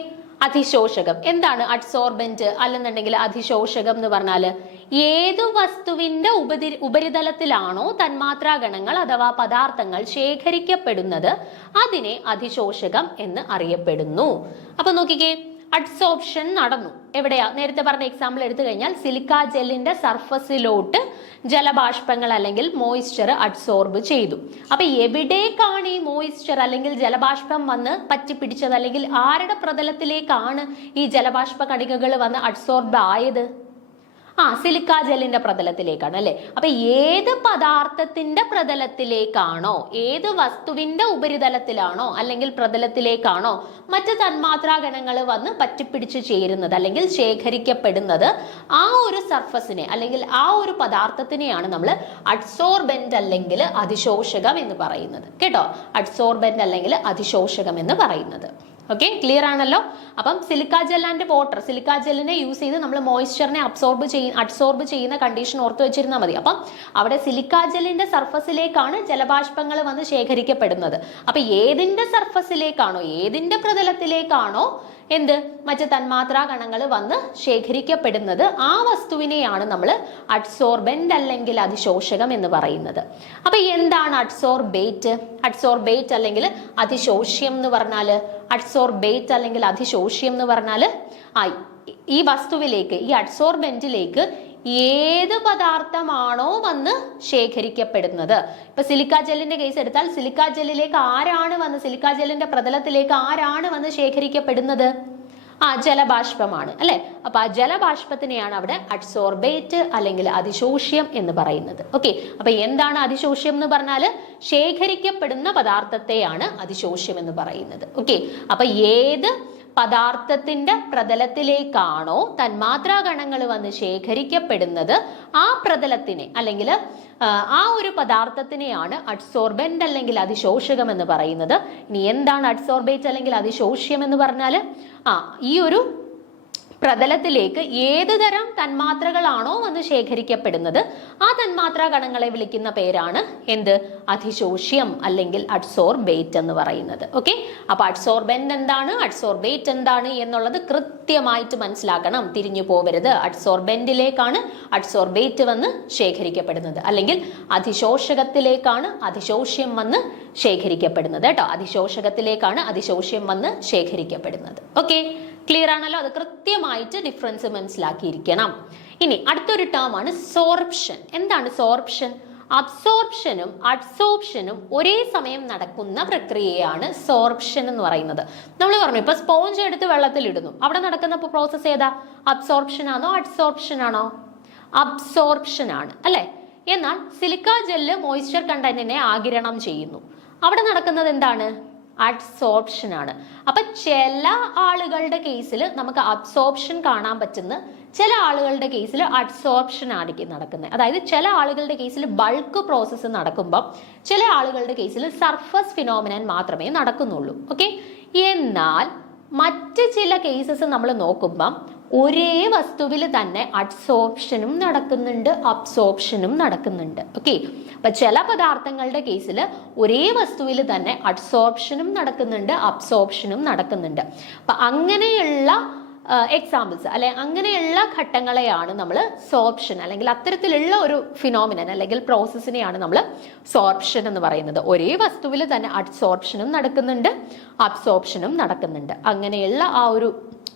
അതിശോഷകം എന്താണ്? അഡ്സോർബെന്റ് അല്ലെന്നുണ്ടെങ്കിൽ അതിശോഷകം എന്ന് പറഞ്ഞാല് ഏതു വസ്തുവിന്റെ ഉപരിതലത്തിലാണോ തന്മാത്രാ ഗണങ്ങൾ അഥവാ പദാർത്ഥങ്ങൾ ശേഖരിക്കപ്പെടുന്നത് അതിനെ അതിശോഷകം എന്ന് അറിയപ്പെടുന്നു. അപ്പൊ നോക്കിക്കേ, അഡ്സോർപ്ഷൻ നടന്നു. എവിടെയാ? നേരത്തെ പറഞ്ഞ എക്സാമ്പിൾ എടുത്തു കഴിഞ്ഞാൽ സിലിക്ക ജെല്ലിന്റെ സർഫസിലോട്ട് ജലബാഷ്പങ്ങൾ അല്ലെങ്കിൽ മോയിസ്ചർ അഡ്സോർബ് ചെയ്തു. അപ്പൊ എവിടേക്കാണ് ഈ മോയിസ്ചർ അല്ലെങ്കിൽ ജലബാഷ്പം വന്ന് പറ്റിപ്പിടിച്ചത്, അല്ലെങ്കിൽ ആരുടെ പ്രതലത്തിലേക്കാണ് ഈ ജലബാഷ്പ കണികകൾ വന്ന് അഡ്സോർബ് ആയത്? സിലിക്ക ജെല്ലിന്റെ പ്രതലത്തിലേക്കാണ് അല്ലെ. അപ്പൊ ഏത് പദാർത്ഥത്തിന്റെ പ്രതലത്തിലേക്കാണോ, ഏത് വസ്തുവിന്റെ ഉപരിതലത്തിലാണോ അല്ലെങ്കിൽ പ്രതലത്തിലേക്കാണോ മറ്റ് തന്മാത്രാ ഗണങ്ങൾ വന്ന് പറ്റിപ്പിടിച്ച് ചേരുന്നത് അല്ലെങ്കിൽ ശേഖരിക്കപ്പെടുന്നത്, ആ ഒരു സർഫസിനെ അല്ലെങ്കിൽ ആ ഒരു പദാർത്ഥത്തിനെയാണ് നമ്മൾ അഡ്സോർബെന്റ് അല്ലെങ്കിൽ അതിശോഷകം എന്ന് പറയുന്നത് കേട്ടോ. അഡ്സോർബെന്റ് അല്ലെങ്കിൽ അതിശോഷകം എന്ന് പറയുന്നത്. ഓക്കെ, ക്ലിയർ ആണല്ലോ. അപ്പം silica gel and water, silica ജെല്ലിനെ യൂസ് ചെയ്ത് നമ്മൾ മോയ്സ്ചറിനെ അബ്സോർബ് ചെയ്യുന്ന കണ്ടീഷൻ ഓർത്ത് വെച്ചിരുന്നാൽ മതി. അപ്പം അവിടെ സിലിക്ക ജെല്ലിന്റെ സർഫസിലേക്കാണ് ജലബാഷ്പങ്ങൾ വന്ന് ശേഖരിക്കപ്പെടുന്നത്. അപ്പൊ ഏതിന്റെ സർഫസിലേക്കാണോ, ഏതിന്റെ പ്രതലത്തിലേക്കാണോ മറ്റ് തന്മാത്രാ കണങ്ങൾ വന്ന് ശേഖരിക്കപ്പെടുന്നത്, ആ വസ്തുവിനെയാണ് നമ്മൾ അഡ്സോർബന്റ് അല്ലെങ്കിൽ അതിശോഷകം എന്ന് പറയുന്നത്. അപ്പൊ എന്താണ് അഡ്സോർബേറ്റ്? അഡ്സോർബേറ്റ് അല്ലെങ്കിൽ അതിശോഷ്യം എന്ന് പറഞ്ഞാല്, അഡ്സോർബേറ്റ് അല്ലെങ്കിൽ അതിശോഷ്യം എന്ന് പറഞ്ഞാല് ഈ വസ്തുവിലേക്ക്, ഈ അഡ്സോർബെന്റിലേക്ക് ഏത് പദാർത്ഥമാണോ വന്ന് ശേഖരിക്കപ്പെടുന്നത്. ഇപ്പൊ സിലിക്ക ജെല്ലിന്റെ കേസ് എടുത്താൽ സിലിക്ക ജെല്ലിലേക്ക് ആരാണ് വന്ന്, സിലിക്ക ജെല്ലിന്റെ പ്രതലത്തിലേക്ക് ആരാണ് വന്ന് ശേഖരിക്കപ്പെടുന്നത്? ജലബാഷ്പമാണ് അല്ലെ. അപ്പൊ ആ ജലബാഷ്പത്തിനെയാണ് അവിടെ അഡ്സോർബേറ്റ് അല്ലെങ്കിൽ അതിശോഷ്യം എന്ന് പറയുന്നത്. ഓക്കെ, അപ്പൊ എന്താണ് അതിശോഷ്യം എന്ന് പറഞ്ഞാല് ശേഖരിക്കപ്പെടുന്ന പദാർത്ഥത്തെയാണ് അതിശോഷ്യം എന്ന് പറയുന്നത്. ഓക്കെ, അപ്പൊ ഏത് പദാർത്ഥത്തിന്റെ പ്രതലത്തിലേക്കാണോ തന്മാത്രാ കണങ്ങൾ വന്ന് ശേഖരിക്കപ്പെടുന്നത്, ആ പ്രതലത്തിനെ അല്ലെങ്കിൽ ആ ഒരു പദാർത്ഥത്തിനെയാണ് അഡ്സോർബന്റ് അല്ലെങ്കിൽ അതിശോഷകം എന്ന് പറയുന്നത്. ഇനി എന്താണ് അഡ്സോർബേറ്റ് അല്ലെങ്കിൽ അതിശോഷ്യം എന്ന് പറഞ്ഞാല് ഈ ഒരു പ്രതലത്തിലേക്ക് ഏത് തരം തന്മാത്രകളാണോ വന്ന് ശേഖരിക്കപ്പെടുന്നത്, ആ തന്മാത്രാ കണങ്ങളെ വിളിക്കുന്ന പേരാണ് അതിശോഷ്യം അല്ലെങ്കിൽ അഡ്സോർബേറ്റ് എന്ന് പറയുന്നത്. ഓക്കെ, അപ്പൊ അഡ്സോർബന്റ് എന്താണ്, അഡ്സോർബേറ്റ് എന്താണ് എന്നുള്ളത് കൃത്യമായിട്ട് മനസ്സിലാക്കണം, തിരിഞ്ഞു പോവരുത്. അഡ്സോർബന്റിലേക്കാണ് അഡ്സോർബേറ്റ് വന്ന് ശേഖരിക്കപ്പെടുന്നത്, അല്ലെങ്കിൽ അതിശോഷകത്തിലേക്കാണ് അതിശോഷ്യം വന്ന് ശേഖരിക്കപ്പെടുന്നത് കേട്ടോ. അതിശോഷകത്തിലേക്കാണ് അതിശോഷ്യം വന്ന് ശേഖരിക്കപ്പെടുന്നത്. ഓക്കെ, ക്ലിയർ ആണല്ലോ. അത് കൃത്യമായിട്ട് ഡിഫറൻസ് മനസ്സിലാക്കിയിരിക്കണം. ഇനി അടുത്തൊരു ടേം ആണ് സോർപ്ഷൻ. എന്താണ് സോർപ്ഷൻ? അബ്സോർപ്ഷനും അഡ്സോർപ്ഷനും ഒരേ സമയം നടക്കുന്ന പ്രക്രിയയാണ് സോർപ്ഷൻ എന്ന് പറയുന്നത്. നമ്മൾ പറഞ്ഞു ഇപ്പൊ സ്പോഞ്ച് എടുത്ത് വെള്ളത്തിൽ ഇടുന്നു, അവിടെ നടക്കുന്ന പ്രോസസ് ഏതാ? അബ്സോർപ്ഷൻ ആണോ അഡ്സോർപ്ഷൻ ആണോ? അബ്സോർപ്ഷൻ ആണ് അല്ലെ. എന്നാൽ സിലിക്ക ജെല്ല് മോയ്സ്ചർ കണ്ടന്റിനെ ആഗിരണം ചെയ്യുന്നു, അവിടെ നടക്കുന്നത് എന്താണ്? അഡ്സോർപ്ഷൻ ആണ്. അപ്പൊ ചില ആളുകളുടെ കേസിൽ നമുക്ക് അബ്സോർപ്ഷൻ കാണാൻ പറ്റുന്ന, ചില ആളുകളുടെ കേസിൽ അഡ്സോർപ്ഷൻ ആയിരിക്കും നടക്കുന്നത്. അതായത് ചില ആളുകളുടെ കേസിൽ ബൾക്ക് പ്രോസസ്സ് നടക്കുമ്പോൾ ചില ആളുകളുടെ കേസിൽ സർഫസ് ഫിനോമിനൻ മാത്രമേ നടക്കുന്നുള്ളൂ. ഓക്കെ, എന്നാൽ മറ്റ് ചില കേസസ് നമ്മൾ നോക്കുമ്പം ഒരേ വസ്തുവിൽ തന്നെ അഡ്സോർപ്ഷനും നടക്കുന്നുണ്ട്, അബ്സോർപ്ഷനും നടക്കുന്നുണ്ട്. ഓക്കെ, അപ്പൊ ചില പദാർത്ഥങ്ങളുടെ കേസിൽ ഒരേ വസ്തുവിൽ തന്നെ അഡ്സോർപ്ഷനും നടക്കുന്നുണ്ട്, അബ്സോർപ്ഷനും നടക്കുന്നുണ്ട്. അപ്പൊ അങ്ങനെയുള്ള എക്സാമ്പിൾസ് അല്ലെ, അങ്ങനെയുള്ള ഘട്ടങ്ങളെയാണ് നമ്മൾ സോർപ്ഷൻ അല്ലെങ്കിൽ അത്തരത്തിലുള്ള ഒരു ഫിനോമിനൻ അല്ലെങ്കിൽ പ്രോസസ്സിനെയാണ് നമ്മൾ സോർപ്ഷൻ എന്ന് പറയുന്നത്. ഒരേ വസ്തുവിൽ തന്നെ അഡ്സോർപ്ഷനും നടക്കുന്നുണ്ട്, അബ്സോർപ്ഷനും നടക്കുന്നുണ്ട്. അങ്ങനെയുള്ള ആ ഒരു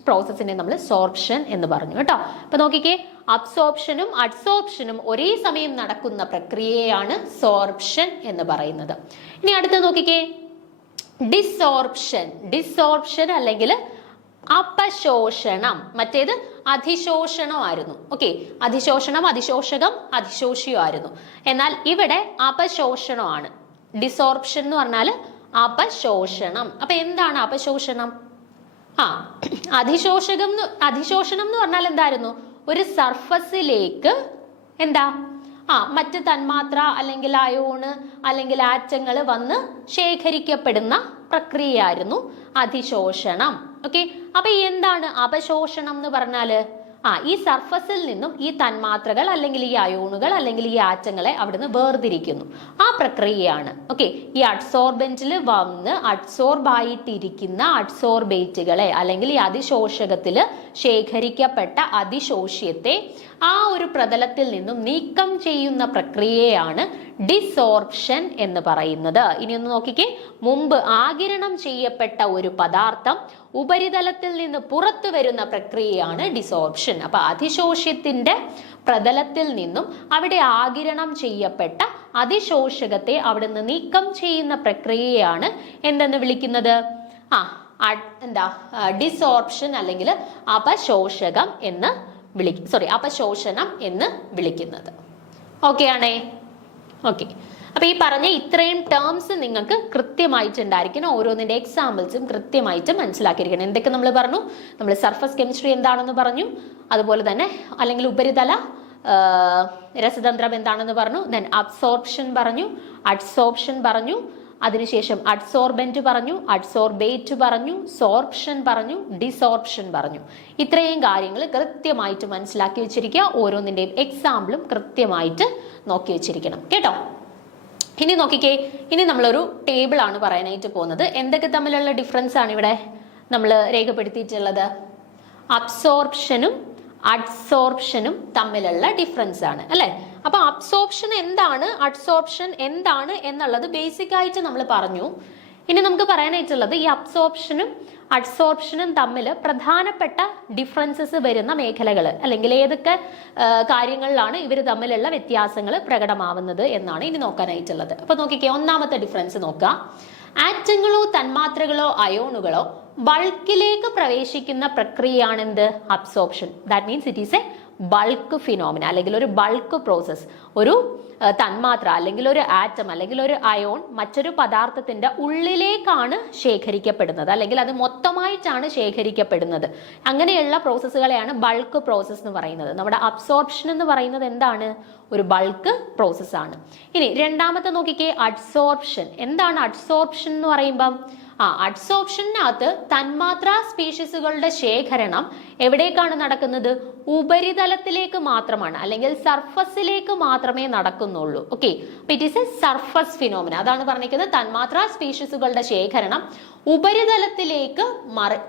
പ്രോസസ്സിനെ നമ്മൾ സോർപ്ഷൻ എന്ന് പറഞ്ഞു കേട്ടോ. അപ്പൊ നോക്കിക്കേ, അബ്സോർപ്ഷനും അഡ്സോർപ്ഷനും ഒരേ സമയം നടക്കുന്ന പ്രക്രിയയാണ് സോർപ്ഷൻ എന്ന് പറയുന്നത്. ഇനി അടുത്ത് നോക്കിക്കേ, ഡിസോർപ്ഷൻ. ഡിസോർപ്ഷൻ അല്ലെങ്കിൽ അപശോഷണം, മറ്റേത് അധിശോഷണമായിരുന്നു. ഓക്കെ, അധിശോഷണം, അതിശോഷകം, അതിശോഷിയുമായിരുന്നു. എന്നാൽ ഇവിടെ അപശോഷണമാണ്. ഡിസോർപ്ഷൻ എന്ന് പറഞ്ഞാൽ അപശോഷണം. അപ്പൊ എന്താണ് അപശോഷണം? അതിശോഷണം എന്ന് പറഞ്ഞാൽ എന്തായിരുന്നു? ഒരു സർഫസിലേക്ക് മറ്റ് തന്മാത്ര അല്ലെങ്കിൽ അയോണ് അല്ലെങ്കിൽ ആറ്റങ്ങൾ വന്ന് ശേഖരിക്കപ്പെടുന്ന പ്രക്രിയയായിരുന്നു അതിശോഷണം. ഓക്കെ, അപ്പൊ എന്താണ് അപശോഷണം എന്ന് പറഞ്ഞാല്? ഈ സർഫസിൽ നിന്നും ഈ തന്മാത്രകൾ അല്ലെങ്കിൽ ഈ അയോണുകൾ അല്ലെങ്കിൽ ഈ ആറ്റങ്ങളെ അവിടുന്ന് വേർതിരിക്കുന്നു, ആ പ്രക്രിയയാണ്. ഓക്കെ, ഈ അഡ്സോർബന്റിൽ വന്ന് അഡ്സോർബ് ആയിട്ടിരിക്കുന്ന അഡ്സോർബേറ്റുകളെ അല്ലെങ്കിൽ ഈ അതിശോഷകത്തില് ശേഖരിക്കപ്പെട്ട അതിശോഷ്യത്തെ ആ ഒരു പ്രതലത്തിൽ നിന്നും നീക്കം ചെയ്യുന്ന പ്രക്രിയയാണ് ഡിസോർപ്ഷൻ എന്ന് പറയുന്നത്. ഇനി ഒന്ന് നോക്കിക്കേ, മുമ്പ് ആഗിരണം ചെയ്യപ്പെട്ട ഒരു പദാർത്ഥം ഉപരിതലത്തിൽ നിന്ന് പുറത്തു വരുന്ന പ്രക്രിയയാണ് ഡിസോർപ്ഷൻ. അപ്പൊ അതിശോഷ്യത്തിന്റെ പ്രതലത്തിൽ നിന്നും അവിടെ ആഗിരണം ചെയ്യപ്പെട്ട അതിശോഷകത്തെ അവിടെ നിന്ന് നീക്കം ചെയ്യുന്ന പ്രക്രിയയാണ് എന്തെന്ന് വിളിക്കുന്നത്? ഡിസോർപ്ഷൻ അല്ലെങ്കിൽ അപശോഷകം എന്ന് അപശോഷണം എന്ന് വിളിക്കുന്നത്. ഓക്കെ ആണേ? ഓക്കെ, അപ്പൊ ഈ പറഞ്ഞ ഇത്രയും ടേംസ് നിങ്ങൾക്ക് കൃത്യമായിട്ടുണ്ടായിരിക്കണം. ഓരോന്നിന്റെ എക്സാമ്പിൾസും കൃത്യമായിട്ട് മനസ്സിലാക്കിയിരിക്കണം. എന്തൊക്കെ നമ്മൾ പറഞ്ഞു? നമ്മൾ സർഫസ് കെമിസ്ട്രി എന്താണെന്ന് പറഞ്ഞു, അതുപോലെ തന്നെ അല്ലെങ്കിൽ ഉപരിതല രസതന്ത്രം എന്താണെന്ന് പറഞ്ഞു, ദെൻ അബ്സോർപ്ഷൻ പറഞ്ഞു, അഡ്സോർപ്ഷൻ പറഞ്ഞു, അതിനുശേഷം അഡ്സോർബന്റ് പറഞ്ഞു, അഡ്സോർബേറ്റ് പറഞ്ഞു, സോർപ്ഷൻ പറഞ്ഞു, ഡിസോർപ്ഷൻ പറഞ്ഞു. ഇത്രയും കാര്യങ്ങൾ കൃത്യമായിട്ട് മനസ്സിലാക്കി വെച്ചിരിക്കുക. ഓരോന്നിന്റെയും എക്സാമ്പിളും കൃത്യമായിട്ട് നോക്കി വെച്ചിരിക്കണം കേട്ടോ. ഇനി നോക്കിക്കേ, ഇനി നമ്മളൊരു ടേബിൾ ആണ് പറയാനായിട്ട് പോകുന്നത്. എന്തൊക്കെ തമ്മിലുള്ള ഡിഫറൻസ് ആണ് ഇവിടെ നമ്മൾ രേഖപ്പെടുത്തിയിട്ടുള്ളത്? അബ്സോർപ്ഷനും അഡ്സോർപ്ഷനും തമ്മിലുള്ള ഡിഫറൻസ് ആണ് അല്ലെ. അപ്പൊ അബ്സോർപ്ഷൻ എന്താണ്, അഡ്സോർപ്ഷൻ എന്താണ് എന്നുള്ളത് ബേസിക് ആയിട്ട് നമ്മൾ പറഞ്ഞു. ഇനി നമുക്ക് പറയാനായിട്ടുള്ളത് ഈ അബ്സോർപ്ഷനും അഡ്സോർപ്ഷനും തമ്മിൽ പ്രധാനപ്പെട്ട ഡിഫറൻസസ് വരുന്ന മേഖലകൾ അല്ലെങ്കിൽ ഏതൊക്കെ കാര്യങ്ങളിലാണ് ഇവർ തമ്മിലുള്ള വ്യത്യാസങ്ങൾ പ്രകടമാവുന്നത് എന്നാണ് ഇനി നോക്കാനായിട്ടുള്ളത്. അപ്പൊ നോക്കിക്കേ, ഒന്നാമത്തെ ഡിഫറൻസ് നോക്കാം. ആറ്റങ്ങളോ തന്മാത്രകളോ അയോണുകളോ ബൾക്കിലേക്ക് പ്രവേശിക്കുന്ന പ്രക്രിയയാണ് എന്ത്? Absorption. That means it is A bulk phenomena അല്ലെങ്കിൽ ഒരു ബൾക്ക് പ്രോസസ്. ഒരു തന്മാത്ര അല്ലെങ്കിൽ ഒരു ആറ്റം അല്ലെങ്കിൽ ഒരു അയോൺ മറ്റൊരു പദാർത്ഥത്തിന്റെ ഉള്ളിലേക്കാണ് ശേഖരിക്കപ്പെടുന്നത് അല്ലെങ്കിൽ അത് മൊത്തമായിട്ടാണ് ശേഖരിക്കപ്പെടുന്നത്. അങ്ങനെയുള്ള പ്രോസസ്സുകളെയാണ് ബൾക്ക് പ്രോസസ് എന്ന് പറയുന്നത്. നമ്മുടെ അബ്സോർപ്ഷൻ എന്ന് പറയുന്നത് എന്താണ്? ഒരു ബൾക്ക് പ്രോസസ് ആണ്. ഇനി രണ്ടാമത്തെ നോക്കിക്കേ, അഡ്സോർപ്ഷൻ. എന്താണ് അഡ്സോർപ്ഷൻ എന്ന് പറയുമ്പം? അഡ്സോർപ്ഷനകത്ത് തന്മാത്രാ സ്പീഷീസുകളുടെ ശേഖരണം എവിടേക്കാണ് നടക്കുന്നത്? ഉപരിതലത്തിലേക്ക് മാത്രമാണ് അല്ലെങ്കിൽ സർഫസിലേക്ക് മാത്രമേ നടക്കുന്നുള്ളൂ. Okay, it is a surface phenomena. അതാണ് പറഞ്ഞിരിക്കുന്നത്. തന്മാത്രാ സ്പീഷീസുകളുടെ ശേഖരണം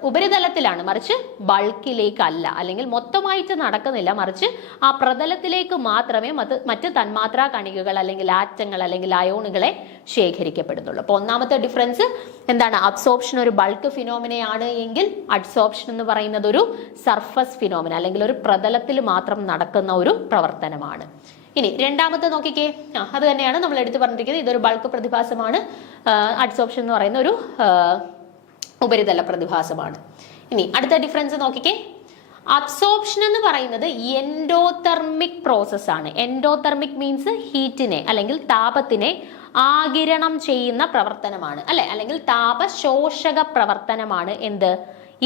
ഉപരിതലത്തിലാണ്, മറിച്ച് ബൾക്കിലേക്കല്ല അല്ലെങ്കിൽ മൊത്തമായിട്ട് നടക്കുന്നില്ല, മറിച്ച് ആ പ്രതലത്തിലേക്ക് മാത്രമേ മറ്റ് തന്മാത്രാ കണികകൾ അല്ലെങ്കിൽ ആറ്റങ്ങൾ അല്ലെങ്കിൽ അയോണുകളെ ശേഖരിക്കപ്പെടുന്നുള്ളൂ. അപ്പൊ ഒന്നാമത്തെ ഡിഫറൻസ് എന്താണ്? അബ്സോർപ്ഷൻ ഒരു ബൾക്ക് ഫിനോമിനയാണ് എങ്കിൽ അഡ്സോർപ്ഷൻ എന്ന് പറയുന്നത് ഒരു സർഫസ് ഫിനോമിന അല്ലെങ്കിൽ ഒരു പ്രതലത്തിൽ മാത്രം നടക്കുന്ന ഒരു പ്രവർത്തനമാണ്. ഇനി രണ്ടാമത്തെ നോക്കിക്കേ, അത് തന്നെയാണ് നമ്മൾ എടുത്തു പറഞ്ഞിരിക്കുന്നത്. ഇതൊരു ബൾക്ക് പ്രതിഭാസമാണ്. അഡ്സോർപ്ഷൻ എന്ന് പറയുന്ന ഒരു ഉപരിതല പ്രതിഭാസമാണ്. ഇനി അടുത്ത ഡിഫറൻസ് നോക്കിക്കേ. അബ്സോർപ്ഷൻ എന്ന് പറയുന്നത് എൻഡോതെർമിക് പ്രോസസ് ആണ്. എൻഡോതെർമിക് മീൻസ് ഹീറ്റിനെ അല്ലെങ്കിൽ താപത്തിനെ ആഗിരണം ചെയ്യുന്ന പ്രവർത്തനമാണ് അല്ലെ, അല്ലെങ്കിൽ താപശോഷക പ്രവർത്തനമാണ് എന്ത്?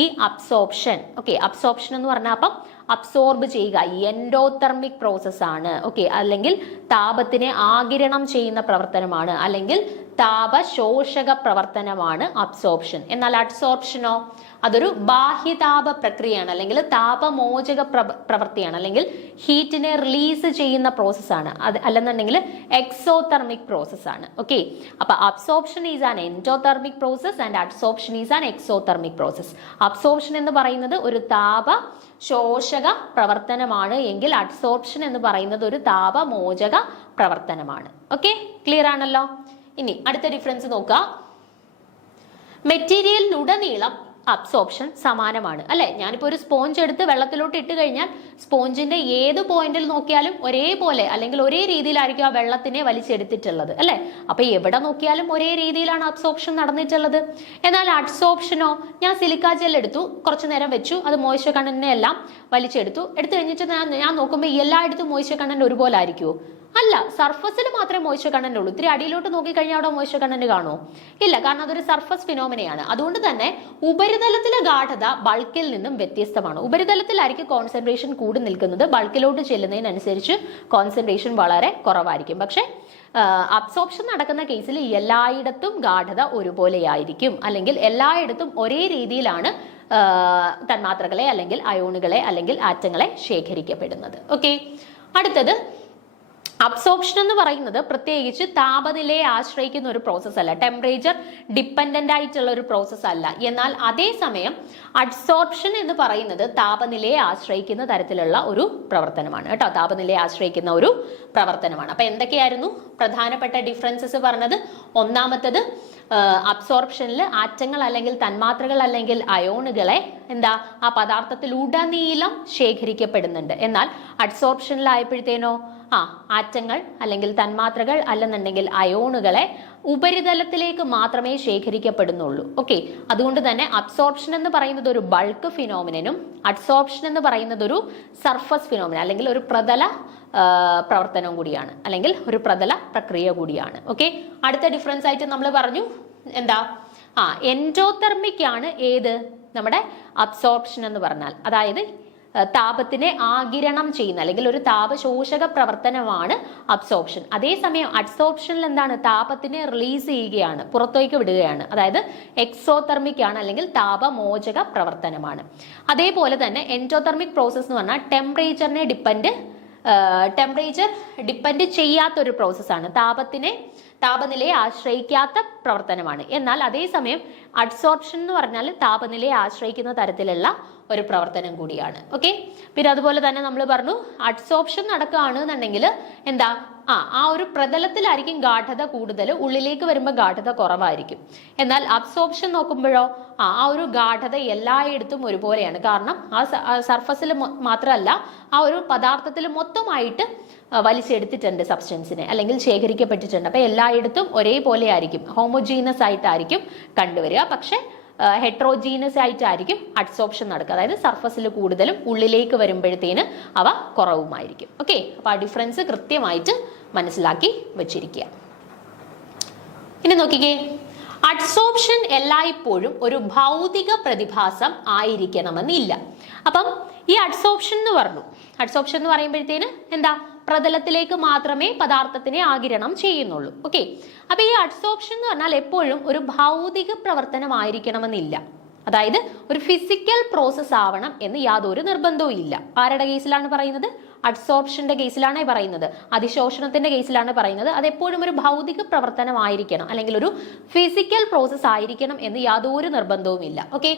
ഈ അബ്സോർപ്ഷൻ. ഓക്കെ, അബ്സോർപ്ഷൻ എന്ന് പറഞ്ഞാൽ അപ്പം അബ്സോർബ് ചെയ്യുക, എൻഡോതെർമിക് പ്രോസസ് ആണ്. ഓക്കെ, അല്ലെങ്കിൽ താപത്തിനെ ആഗിരണം ചെയ്യുന്ന പ്രവർത്തനമാണ് അല്ലെങ്കിൽ താപശോഷക പ്രവർത്തനമാണ് അബ്സോർപ്ഷൻ. എന്നാൽ അഡ്സോർപ്ഷനോ അതൊരു ബാഹ്യതാപ പ്രക്രിയയാണ് അല്ലെങ്കിൽ താപമോചക പ്രവൃത്തിയാണ് അല്ലെങ്കിൽ ഹീറ്റിനെ റിലീസ് ചെയ്യുന്ന പ്രോസസ്സാണ്. അത് അല്ലെന്നുണ്ടെങ്കിൽ എക്സോതെർമിക് പ്രോസസ് ആണ്. ഓക്കെ, അപ്പൊ absorption is an endothermic process and adsorption is an exothermic process. Absorption എന്ന് പറയുന്നത് ഒരു താപ ശോഷക പ്രവർത്തനമാണ് എങ്കിൽ അഡ്സോർപ്ഷൻ എന്ന് പറയുന്നത് ഒരു താപമോചക പ്രവർത്തനമാണ്. ഓക്കെ, ക്ലിയർ ആണല്ലോ. ഇനി അടുത്ത ഡിഫറൻസ് നോക്കുക. മെറ്റീരിയലിലുടനീളം അബ്സോർപ്ഷൻ സമാനമാണ് അല്ലെ. ഞാനിപ്പോ ഒരു സ്പോഞ്ച് എടുത്ത് വെള്ളത്തിലോട്ട് ഇട്ട് കഴിഞ്ഞാൽ സ്പോഞ്ചിന്റെ ഏത് പോയിന്റിൽ നോക്കിയാലും ഒരേപോലെ അല്ലെങ്കിൽ ഒരേ രീതിയിലായിരിക്കും ആ വെള്ളത്തിനെ വലിച്ചെടുത്തിട്ടുള്ളത് അല്ലെ. അപ്പൊ എവിടെ നോക്കിയാലും ഒരേ രീതിയിലാണ് അബ്സോർപ്ഷൻ നടന്നിട്ടുള്ളത്. എന്നാൽ അഡ്സോർപ്ഷനോ, ഞാൻ സിലിക്ക ജെൽ എടുത്തു, കുറച്ചു നേരം വെച്ചു, അത് മോയ്സ്ചർ കണ്ടന്റിനെ എല്ലാം വലിച്ചെടുത്തു. എടുത്തു കഴിഞ്ഞിട്ട് ഞാൻ നോക്കുമ്പോൾ എല്ലായിടത്തും മോയ്സ്ചർ കണ്ടന്റ് ഒരുപോലെ ആയിരിക്കുമോ? അല്ല, സർഫസിൽ മാത്രമേ മോയ്സ്ചർ കണ്ടന്റ് ഉള്ളൂ. ഇത്തിരി അടിയിലോട്ട് നോക്കിക്കഴിഞ്ഞാൽ അവിടെ മോയ്സ്ചർ കണ്ടന്റ് കാണുമോ? ഇല്ല, കാരണം അതൊരു സർഫസ് ഫിനോമിനയാണ്. അതുകൊണ്ട് തന്നെ ഉപരിതലത്തിലെ ഗാഢത ബൾക്കിൽ നിന്നും വ്യത്യസ്തമാണ്. ഉപരിതലത്തിലായിരിക്കും കോൺസെൻട്രേഷൻ കൂടി നിൽക്കുന്നത്, ബൾക്കിലോട്ട് ചെല്ലുന്നതിനനുസരിച്ച് കോൺസെൻട്രേഷൻ വളരെ കുറവായിരിക്കും. പക്ഷെ അബ്സോർപ്ഷൻ നടക്കുന്ന കേസിൽ എല്ലായിടത്തും ഗാഢത ഒരുപോലെയായിരിക്കും അല്ലെങ്കിൽ എല്ലായിടത്തും ഒരേ രീതിയിലാണ് തന്മാത്രകളെ അല്ലെങ്കിൽ അയോണുകളെ അല്ലെങ്കിൽ ആറ്റങ്ങളെ ശേഖരിക്കപ്പെടുന്നത്. ഓക്കെ, അടുത്തത് അബ്സോർപ്ഷൻ എന്ന് പറയുന്നത് പ്രത്യേകിച്ച് താപനിലയെ ആശ്രയിക്കുന്ന ഒരു പ്രോസസ് അല്ല, ടെമ്പറേച്ചർ ഡിപ്പെൻഡന്റ് ആയിട്ടുള്ള ഒരു പ്രോസസ് അല്ല. എന്നാൽ അതേസമയം അഡ്സോർപ്ഷൻ എന്ന് പറയുന്നത് താപനിലയെ ആശ്രയിക്കുന്ന തരത്തിലുള്ള ഒരു പ്രവർത്തനമാണ് കേട്ടോ. താപനിലയെ ആശ്രയിക്കുന്ന ഒരു പ്രവർത്തനമാണ്. അപ്പൊ എന്തൊക്കെയായിരുന്നു പ്രധാനപ്പെട്ട ഡിഫറൻസസ് പറഞ്ഞത്? ഒന്നാമത്തത്, അബ്സോർപ്ഷനിൽ ആറ്റങ്ങൾ അല്ലെങ്കിൽ തന്മാത്രകൾ അല്ലെങ്കിൽ അയോണുകളെ ആ പദാർത്ഥത്തിൽ ഉടനീളം ശേഖരിക്കപ്പെടുന്നുണ്ട്. എന്നാൽ അഡ്സോർപ്ഷനിലായപ്പോഴത്തേനോ ആറ്റങ്ങൾ അല്ലെങ്കിൽ തന്മാത്രകൾ അല്ലെന്നുണ്ടെങ്കിൽ അയോണുകളെ ഉപരിതലത്തിലേക്ക് മാത്രമേ ശേഖരിക്കപ്പെടുന്നുള്ളൂ. ഓക്കെ, അതുകൊണ്ട് തന്നെ അബ്സോർപ്ഷൻ എന്ന് പറയുന്നത് ഒരു ബൾക്ക് ഫിനോമിനും അഡ്സോർപ്ഷൻ എന്ന് പറയുന്നത് ഒരു സർഫസ് ഫിനോമിന അല്ലെങ്കിൽ ഒരു പ്രതല പ്രവർത്തനം കൂടിയാണ് അല്ലെങ്കിൽ ഒരു പ്രതല പ്രക്രിയ കൂടിയാണ്. ഓക്കെ, അടുത്ത ഡിഫറൻസ് ആയിട്ട് നമ്മൾ പറഞ്ഞു എൻഡോതെർമിക് ആണ് ഏത്? നമ്മുടെ അബ്സോർപ്ഷൻ എന്ന് പറഞ്ഞാൽ, അതായത് താപത്തിനെ ആഗിരണം ചെയ്യുന്ന അല്ലെങ്കിൽ ഒരു താപശോഷക പ്രവർത്തനമാണ് അബ്സോർപ്ഷൻ. അതേസമയം അഡ്സോർപ്ഷനിൽ എന്താണ്, താപത്തിനെ റിലീസ് ചെയ്യുകയാണ്, പുറത്തേക്ക് വിടുകയാണ്. അതായത് എക്സോതെർമിക് ആണ് അല്ലെങ്കിൽ താപമോചക പ്രവർത്തനമാണ്. അതേപോലെ തന്നെ എൻഡോതെർമിക് പ്രോസസ് എന്ന് പറഞ്ഞാൽ ടെമ്പറേച്ചർ ഡിപ്പെൻഡ് ചെയ്യാത്തൊരു പ്രോസസ്സാണ്, താപനിലയെ ആശ്രയിക്കാത്ത പ്രവർത്തനമാണ്. എന്നാൽ അതേസമയം അഡ്സോർപ്ഷൻ എന്ന് പറഞ്ഞാൽ താപനിലയെ ആശ്രയിക്കുന്ന തരത്തിലുള്ള ഒരു പ്രവർത്തനം കൂടിയാണ്. ഓക്കെ, പിന്നെ അതുപോലെ തന്നെ നമ്മൾ പറഞ്ഞു അഡ്സോർപ്ഷൻ നടക്കുകയാണെന്നുണ്ടെങ്കിൽ എന്താ, ആ ഒരു പ്രതലത്തിലായിരിക്കും ഗാഠത കൂടുതൽ, ഉള്ളിലേക്ക് വരുമ്പോൾ ഗാഠത കുറവായിരിക്കും. എന്നാൽ അബ്സോർപ്ഷൻ നോക്കുമ്പോഴോ ആ ഒരു ഗാഠത എല്ലായിടത്തും ഒരുപോലെയാണ്. കാരണം ആ സർഫസിൽ മാത്രമല്ല, ആ ഒരു പദാർത്ഥത്തിൽ മൊത്തമായിട്ട് വലിച്ചെടുത്തിട്ടുണ്ട് സബ്സ്റ്റൻസിനെ, അല്ലെങ്കിൽ ശേഖരിക്കപ്പെട്ടിട്ടുണ്ട്. അപ്പൊ എല്ലായിടത്തും ഒരേപോലെ ആയിരിക്കും, ഹോമോജീനസ് ആയിട്ടായിരിക്കും കണ്ടുവരിക. പക്ഷെ ഹെട്രോജീനസ് ആയിട്ടായിരിക്കും അഡ്സോർപ്ഷൻ നടക്കുക. അതായത് സർഫസിൽ കൂടുതലും ഉള്ളിലേക്ക് വരുമ്പോഴത്തേന് അവ കുറവുമായിരിക്കും. ഓക്കെ, അപ്പൊ ആ ഡിഫറൻസ് കൃത്യമായിട്ട് മനസ്സിലാക്കി വെച്ചിരിക്കുക. ഇനി നോക്കിക്കേ, അഡ്സോർപ്ഷൻ എല്ലായ്പ്പോഴും ഒരു ഭൗതിക പ്രതിഭാസം ആയിരിക്കണമെന്നില്ല. അപ്പം ഈ അഡ്സോർപ്ഷൻ എന്ന് പറയുമ്പോഴത്തേന് എന്താ, പ്രതലത്തിലേക്ക് മാത്രമേ പദാർത്ഥത്തിനെ ആഗിരണം ചെയ്യുന്നുള്ളൂ. ഓക്കെ, അപ്പൊ ഈ അഡ്സോർപ്ഷൻ എന്ന് പറഞ്ഞാൽ എപ്പോഴും ഒരു ഭൗതിക പ്രവർത്തനമായിരിക്കണമെന്നില്ല. അതായത് ഒരു ഫിസിക്കൽ പ്രോസസ് ആവണം എന്ന് യാതൊരു നിർബന്ധവും ഇല്ല. ആരുടെ കേസിലാണ് പറയുന്നത്? അഡ്സോർപ്ഷന്റെ കേസിലാണ് പറയുന്നത്, അതിശോഷണത്തിന്റെ കേസിലാണ് പറയുന്നത്. അത് എപ്പോഴും ഒരു ഭൗതിക പ്രവർത്തനമായിരിക്കണം അല്ലെങ്കിൽ ഒരു ഫിസിക്കൽ പ്രോസസ് ആയിരിക്കണം എന്ന് യാതൊരു നിർബന്ധവുമില്ല. ഓക്കെ,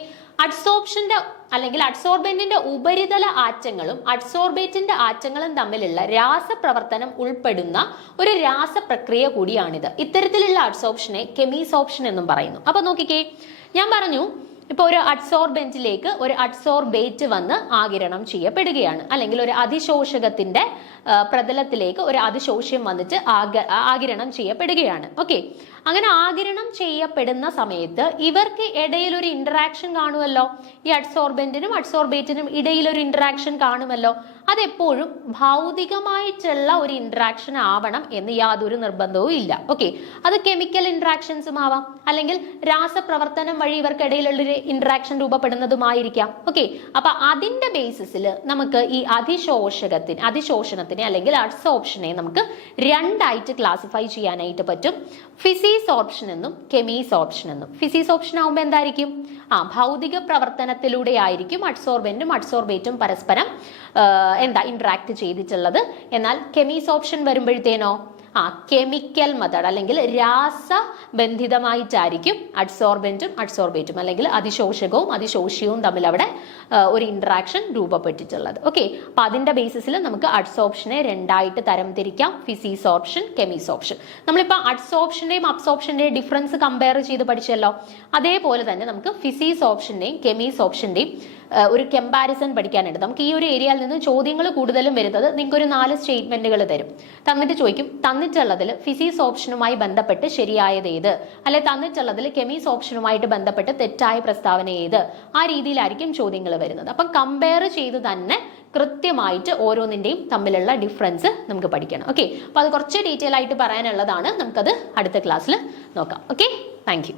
അഡ്സോർപ്ഷന്റെ അല്ലെങ്കിൽ അഡ്സോർബന്റിന്റെ ഉപരിതല ആറ്റങ്ങളും അഡ്സോർബേറ്റിന്റെ ആറ്റങ്ങളും തമ്മിലുള്ള രാസപ്രവർത്തനം ഉൾപ്പെടുന്ന ഒരു രാസപ്രക്രിയ കൂടിയാണിത്. ഇത്തരത്തിലുള്ള അഡ്സോർപ്ഷനെ കെമിസോർപ്ഷൻ എന്നും പറയുന്നു. അപ്പൊ നോക്കിക്കേ, ഞാൻ പറഞ്ഞു ഇപ്പൊ ഒരു അഡ്സോർബന്റിലേക്ക് ഒരു അഡ്സോർബേറ്റ് വന്ന് ആഗിരണം ചെയ്യപ്പെടുകയാണ്, അല്ലെങ്കിൽ ഒരു അതിശോഷകത്തിന്റെ പ്രതലത്തിലേക്ക് ഒരു അതിശോഷ്യം വന്നിട്ട് ആഗിരണം ചെയ്യപ്പെടുകയാണ്. ഓക്കെ, അങ്ങനെ ആഗിരണം ചെയ്യപ്പെടുന്ന സമയത്ത് ഇവർക്ക് ഇടയിൽ ഒരു ഇന്ററാക്ഷൻ കാണുമല്ലോ. ഈ അഡ്സോർബന്റിനും അഡ്സോർബേറ്റിനും ഇടയിൽ ഒരു ഇന്ററാക്ഷൻ കാണുമല്ലോ. അതെപ്പോഴും ഭൗതികമായിട്ടുള്ള ഒരു ഇന്ററാക്ഷൻ ആവണം എന്ന് യാതൊരു നിർബന്ധവും ഇല്ല. ഓക്കെ, അത് കെമിക്കൽ ഇന്ററാക്ഷൻസും ആവാം, അല്ലെങ്കിൽ രാസപ്രവർത്തനം വഴി ഇവർക്കിടയിലുള്ളൊരു ഇന്ററാക്ഷൻ രൂപപ്പെടുന്നതുമായിരിക്കാം. ഓക്കെ, അപ്പൊ അതിന്റെ ബേസിസിൽ നമുക്ക് ഈ അതിശോഷണത്തിനെ അല്ലെങ്കിൽ അഡ്സോർപ്ഷനെ നമുക്ക് രണ്ടായിട്ട് ക്ലാസിഫൈ ചെയ്യാനായിട്ട് പറ്റും. ഫിസിസോർപ്ഷൻ എന്നും കെമിസോർപ്ഷൻ എന്നും. ഫിസിസോർപ്ഷൻ ആകുമ്പോൾ എന്തായിരിക്കും, ഭൗതിക പ്രവർത്തനത്തിലൂടെ ആയിരിക്കും അഡ്സോർബന്റും അഡ്സോർബേറ്റും പരസ്പരം ഇന്ററാക്ട് ചെയ്തിട്ടുള്ളത്. എന്നാൽ കെമിസോർപ്ഷൻ വരുമ്പോഴത്തേനോ കെമിക്കൽ മെത്തേഡ് അല്ലെങ്കിൽ രാസബന്ധിതമായിട്ടായിരിക്കും അഡ്സോർബന്റും അഡ്സോർബേറ്റും അല്ലെങ്കിൽ അതിശോഷകവും അതിശോഷ്യവും തമ്മിൽ അവിടെ ഒരു ഇന്ററാക്ഷൻ രൂപപ്പെട്ടിട്ടുള്ളത്. ഓക്കെ, അപ്പൊ അതിന്റെ ബേസിസിൽ നമുക്ക് അഡ്സോർപ്ഷനെ രണ്ടായിട്ട് തരംതിരിക്കാം, ഫിസിസോർപ്ഷൻ, കെമിസോർപ്ഷൻ. നമ്മളിപ്പോ അഡ്സോർപ്ഷന്റെയും അബ്സോർപ്ഷന്റെയും ഡിഫറൻസ് കമ്പയർ ചെയ്ത് പഠിച്ചല്ലോ. അതേപോലെ തന്നെ നമുക്ക് ഫിസിസോർപ്ഷന്റെയും കെമിസോർപ്ഷന്റെയും ഒരു കമ്പാരിസൺ പഠിക്കാനുണ്ട്. നമുക്ക് ഈ ഒരു ഏരിയയിൽ നിന്ന് ചോദ്യങ്ങൾ കൂടുതലും വരുന്നത് നിങ്ങൾക്ക് ഒരു 4 സ്റ്റേറ്റ്മെന്റുകൾ തരും, തന്നിട്ട് ചോദിക്കും തന്നിട്ടുള്ളതിൽ ഫിസിക്സ് ഓപ്ഷനുമായി ബന്ധപ്പെട്ട് ശരിയായത് ഏത്, അല്ലെ തന്നിട്ടുള്ളതിൽ കെമിസ് ഓപ്ഷനുമായിട്ട് ബന്ധപ്പെട്ട് തെറ്റായ പ്രസ്താവന ഏത്, ആ രീതിയിലായിരിക്കും ചോദ്യങ്ങൾ വരുന്നത്. അപ്പം കമ്പയർ ചെയ്ത് തന്നെ കൃത്യമായിട്ട് ഓരോന്നിന്റെയും തമ്മിലുള്ള ഡിഫറൻസ് നമുക്ക് പഠിക്കണം. ഓക്കെ, അപ്പൊ അത് കുറച്ച് ഡീറ്റെയിൽ ആയിട്ട് പറയാനുള്ളതാണ്, നമുക്കത് അടുത്ത ക്ലാസ്സിൽ നോക്കാം. Okay, thank you.